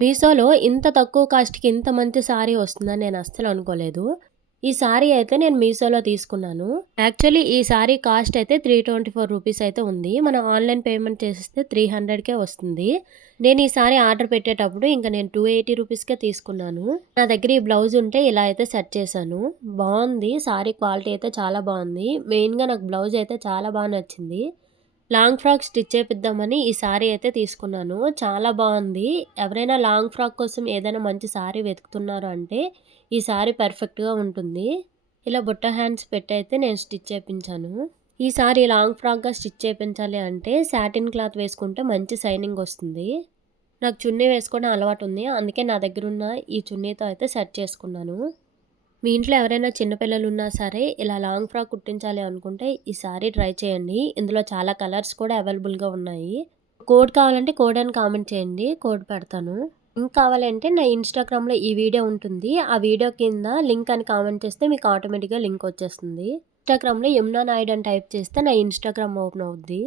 మీషోలో ఇంత తక్కువ కాస్ట్‌కి ఇంత మంచి సారీ వస్తుందని నేను అస్సలు అనుకోలేదు. ఈ సారీ అయితే నేను మీషోలో తీసుకున్నాను. యాక్చువల్లీ ఈ సారీ కాస్ట్ అయితే 324 రూపీస్ అయితే ఉంది. మనం ఆన్‌లైన్ పేమెంట్ చేసేస్తే 300కే వస్తుంది. నేను ఈ సారీ ఆర్డర్ పెట్టేటప్పుడు ఇంక నేను 280 రూపీస్‌కే తీసుకున్నాను. నా దగ్గర ఈ బ్లౌజ్ ఉంటే ఇలా అయితే సెట్ చేశాను. బావుంది. సారీ క్వాలిటీ అయితే చాలా బావుంది. మెయిన్‌గా నాకు బ్లౌజ్ అయితే చాలా బా నచ్చింది. లాంగ్ ఫ్రాక్ స్టిచ్ చేపిద్దామని ఈ సారీ అయితే తీసుకున్నాను. చాలా బావుంది. ఎవరైనా లాంగ్ ఫ్రాక్ కోసం ఏదైనా మంచి సారీ వెతుకుతున్నారు అంటే ఈ సారీ పర్ఫెక్ట్‌గా ఉంటుంది. ఇలా బుట్ట హ్యాండ్స్ పెట్టయితే నేను స్టిచ్ చేపించాను. ఈ సారీ లాంగ్ ఫ్రాక్‌గా స్టిచ్ చేపించాలి అంటే సాటిన్ క్లాత్ వేసుకుంటే మంచి షైనింగ్ వస్తుంది. నాకు చున్నీ వేసుకోవడం అలవాటుంది. అందుకే నా దగ్గరున్న ఈ చున్నీతో అయితే సెట్ చేసుకున్నాను. మీ ఇంట్లో ఎవరైనా చిన్న పిల్లలున్నా సరే ఇలా లాంగ్ ఫ్రాక్ కుట్టించాలి అనుకుంటే ఈ సారీ ట్రై చేయండి. ఇందులో చాలా కలర్స్ కూడా అవైలబుల్‌గా ఉన్నాయి. కోడ్ కావాలంటే కోడ్ అని కామెంట్ చేయండి. కోడ్ పెడతాను. లింక్ కావాలంటే నా ఇన్‌స్టాగ్రామ్‌లో ఈ వీడియో ఉంటుంది. ఆ వీడియో కింద లింక్ అని కామెంట్ చేస్తే మీకు ఆటోమేటిక్‌గా లింక్ వచ్చేస్తుంది. ఇన్‌స్టాగ్రామ్‌లో యమునా నాయుడు అని టైప్ చేస్తే నా ఇన్‌స్టాగ్రామ్ ఓపెన్ అవుద్ది.